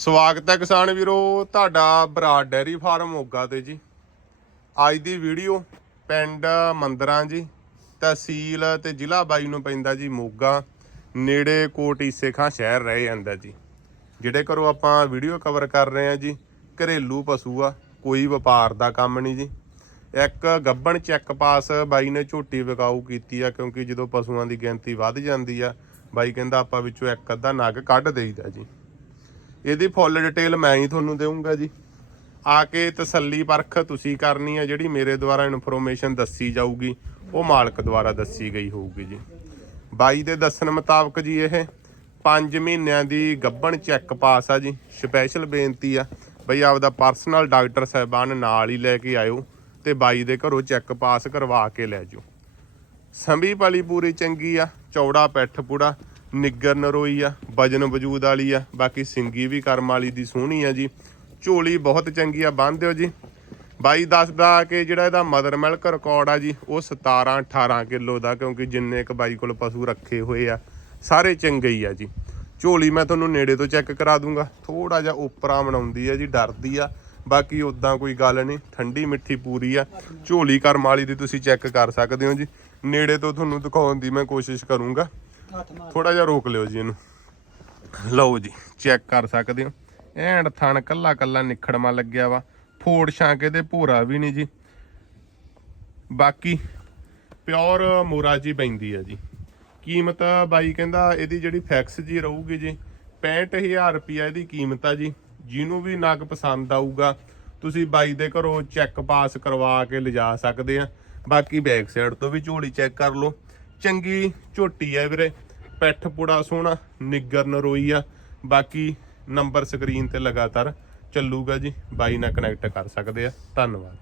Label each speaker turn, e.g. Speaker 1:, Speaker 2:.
Speaker 1: ਸਵਾਗਤ ਹੈ ਕਿਸਾਨ ਵੀਰੋ, ਤੁਹਾਡਾ ਬਰਾੜ ਡੈਰੀ ਫਾਰਮ ਮੋਗਾ ਤੇ ਜੀ। ਅੱਜ ਦੀ ਵੀਡੀਓ ਪਿੰਡ ਮੰਦਰਾਂ ਜੀ, ਤਹਿਸੀਲ ਤੇ ਜ਼ਿਲ੍ਹਾ ਬਾਈ ਨੂੰ ਪੈਂਦਾ ਜੀ ਮੋਗਾ, ਨੇੜੇ ਕੋਟ ਈਸੇ ਖਾਂ ਸ਼ਹਿਰ ਰਹਿ ਜਾਂਦਾ ਜੀ। ਜਿਹੜੇ ਘਰੋਂ ਆਪਾਂ ਵੀਡੀਓ ਕਵਰ ਕਰ ਰਹੇ ਹਾਂ ਜੀ, ਘਰੇਲੂ ਪਸ਼ੂ ਆ, ਕੋਈ ਵਪਾਰ ਦਾ ਕੰਮ ਨਹੀਂ ਜੀ। ਇੱਕ ਗੱਬਣ ਚੈੱਕ ਪਾਸ ਬਾਈ ਨੇ ਝੋਟੀ ਵਿਕਾਊ ਕੀਤੀ ਆ, ਕਿਉਂਕਿ ਜਦੋਂ ਪਸ਼ੂਆਂ ਦੀ ਗਿਣਤੀ ਵੱਧ ਜਾਂਦੀ ਆ, ਬਾਈ ਕਹਿੰਦਾ ਆਪਾਂ ਵਿੱਚੋਂ ਇੱਕ ਅੱਧਾ ਨਗ ਕੱਢ ਦੇਈਦਾ ਜੀ। ਇਹਦੀ ਫੁੱਲ ਡਿਟੇਲ ਮੈਂ ਹੀ ਤੁਹਾਨੂੰ ਦੇਵਾਂਗਾ ਜੀ। ਆ ਕੇ ਤਸੱਲੀ ਪਰਖ ਤੁਸੀਂ ਕਰਨੀ ਆ, ਜਿਹੜੀ ਮੇਰੇ ਦੁਆਰਾ ਇਨਫੋਰਮੇਸ਼ਨ ਦੱਸੀ ਜਾਊਗੀ, ਉਹ ਮਾਲਕ ਦੁਆਰਾ ਦੱਸੀ ਗਈ ਹੋਊਗੀ ਜੀ। ਬਾਈ ਦੇ ਦੱਸਣ ਮੁਤਾਬਕ ਜੀ ਇਹ 5 ਮਹੀਨਿਆਂ ਦੀ ਗੱਬਣ ਚੈੱਕ ਪਾਸ ਆ ਜੀ। ਸਪੈਸ਼ਲ ਬੇਨਤੀ ਆ, ਬਈ ਆਪਦਾ ਪਰਸਨਲ ਡਾਕਟਰ ਸਾਹਿਬਾਨ ਨਾਲ ਹੀ ਲੈ ਕੇ ਆਇਓ ਤੇ ਬਾਈ ਦੇ ਘਰੋਂ ਚੈੱਕ ਪਾਸ ਕਰਵਾ ਕੇ ਲੈ ਜਾਓ। ਸੰਭੀ ਵਾਲੀ ਪੂਰੀ ਚੰਗੀ ਆ, ਚੌੜਾ ਪੈਠ ਪੂੜਾ ਨਿੱਗਰ ਨਰੋਈ ਆ, ਵਜਨ ਵਜੂਦ ਵਾਲੀ ਆ, ਬਾਕੀ ਸਿੰਗੀ ਵੀ ਕਰਮ ਵਾਲੀ ਦੀ ਸੋਹਣੀ ਆ ਜੀ। ਝੋਲੀ ਬਹੁਤ ਚੰਗੀ ਆ ਬੰਨ ਦਿਓ ਜੀ। ਬਾਈ ਦੱਸਦਾ ਕਿ ਜਿਹੜਾ ਇਹਦਾ ਮਦਰ ਮਿਲਕ ਰਿਕਾਰਡ ਆ ਜੀ, ਉਹ 17 18 ਕਿਲੋ ਦਾ, ਕਿਉਂਕਿ ਜਿੰਨੇ ਕ ਬਾਈ ਕੋਲ ਪਸ਼ੂ ਰੱਖੇ ਹੋਏ ਆ, ਸਾਰੇ ਚੰਗੇ ਹੀ ਆ ਜੀ। ਝੋਲੀ ਮੈਂ ਤੁਹਾਨੂੰ ਨੇੜੇ ਤੋਂ ਚੈੱਕ ਕਰਾ ਦੂੰਗਾ। ਥੋੜਾ ਜਿਹਾ ਉਪਰਾ ਬਣਾਉਂਦੀ ਆ ਜੀ, ਡਰਦੀ ਆ। ਬਾਕੀ ਉਦਾਂ ਕੋਈ ਗੱਲ ਨਹੀਂ, ਠੰਡੀ ਮਿੱਠੀ ਪੂਰੀ ਆ। ਝੋਲੀ ਕਰਮ ਵਾਲੀ ਦੀ ਤੁਸੀਂ ਚੈੱਕ ਕਰ ਸਕਦੇ ਹੋ ਜੀ। ਨੇੜੇ ਤੋਂ ਤੁਹਾਨੂੰ ਦਿਖਾਉਣ ਦੀ ਮੈਂ ਕੋਸ਼ਿਸ਼ ਕਰੂੰਗਾ। ਥੋੜਾ ਜਿਹਾ ਰੋਕ ਲਿਓ ਜੀ ਇਹਨੂੰ। ਲਓ ਜੀ ਚੈੱਕ ਕਰ ਸਕਦੇ ਹੋ। ਐਂਡ ਥਣ ਕੱਲਾ ਕੱਲਾ ਨਿਖੜਮਾ ਲੱਗਿਆ ਵਾ। ਫੋੜ ਛਾਂਕੇ ਦੇ ਭੂਰਾ ਵੀ ਨਹੀਂ ਜੀ। ਬਾਕੀ ਪਿਓਰ ਮੋਰਾ ਜੀ ਪੈਂਦੀ ਆ ਜੀ। ਕੀਮਤ ਬਾਈ ਕਹਿੰਦਾ ਇਹਦੀ ਜਿਹੜੀ ਫੈਕਸ ਜੀ ਰਹੂਗੀ ਜੀ 65000 ਰੁਪਿਆ ਇਹਦੀ ਕੀਮਤ ਆ ਜੀ। ਜਿਹਨੂੰ ਵੀ ਨਗ ਪਸੰਦ ਆਊਗਾ, ਤੁਸੀਂ ਬਾਈ ਦੇ ਘਰੋਂ ਚੈੱਕ ਪਾਸ ਕਰਵਾ ਕੇ ਲਿਜਾ ਸਕਦੇ ਆ। ਬਾਕੀ ਬੈਕ ਸਾਈਡ ਤੋਂ ਵੀ ਝੋਲੀ ਚੈੱਕ ਕਰ ਲਓ। ਚੰਗੀ ਝੋਟੀ ਆ ਵੀਰੇ। ਪੈਠ ਪੁੜਾ ਸੋਹਣਾ, ਨਿੱਗਰ ਨਰੋਈ ਆ। ਬਾਕੀ ਨੰਬਰ ਸਕਰੀਨ ਤੇ ਲਗਾਤਾਰ ਚੱਲੂਗਾ ਜੀ। ਬਾਈ ਨਾਲ ਕਨੈਕਟ ਕਰ ਸਕਦੇ ਆ। ਧੰਨਵਾਦ।